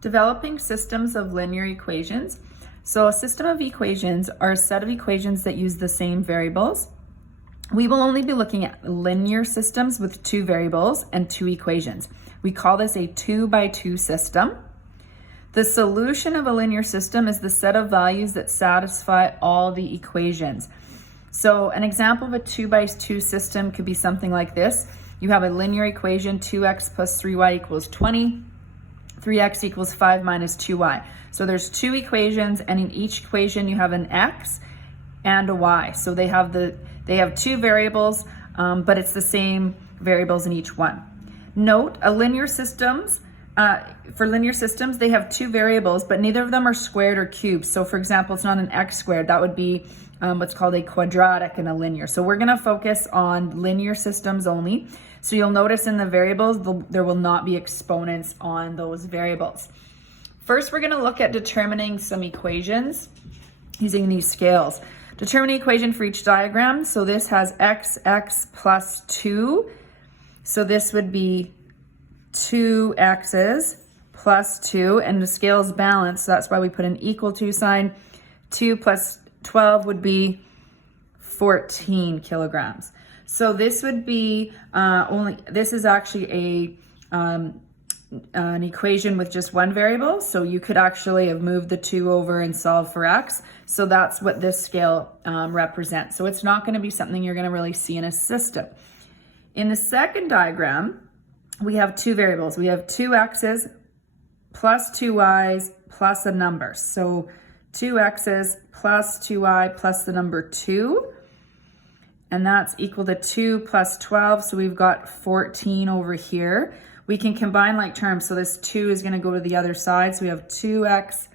Developing systems of linear equations. So a system of equations are a set of equations that use the same variables. We will only be looking at linear systems with two variables and two equations. We call this a 2 by 2 system. The solution of a linear system is the set of values that satisfy all the equations. So an example of a 2 by 2 system could be something like this. You have a linear equation, 2x plus 3y equals 20. 3x equals 5 minus 2y. So there's two equations, and in each equation you have an x and a y. So they have two variables, but it's the same variables in each one. Note, for linear systems, they have two variables, but neither of them are squared or cubed. So for example, it's not an x squared. That would be what's called a quadratic in a linear. So we're gonna focus on linear systems only. So you'll notice in the variables, there will not be exponents on those variables. First, we're gonna look at determining some equations using these scales. Determine the equation for each diagram. So this has x plus 2. So this would be 2x's plus 2, and the scale is balanced. So that's why we put an equal to sign. 2 plus 12 would be 14 kilograms. So this would be this is actually an equation with just one variable. So you could actually have moved the 2 over and solved for x. So that's what this scale represents. So it's not going to be something you're going to really see in a system. In the second diagram, we have two variables. We have 2x's plus 2y's plus a number. So 2x's plus 2y plus the number 2. And that's equal to 2 plus 12. So we've got 14 over here. We can combine like terms. So this 2 is going to go to the other side. So we have 2x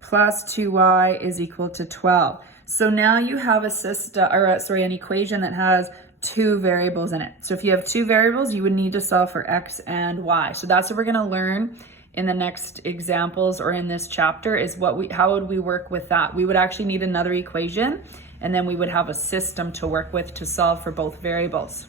plus 2y is equal to 12. So now you have an equation that has two variables in it. So if you have two variables, you would need to solve for x and y. So that's what we're going to learn in the next examples or in this chapter is how would we work with that? We would actually need another equation, and then we would have a system to work with to solve for both variables.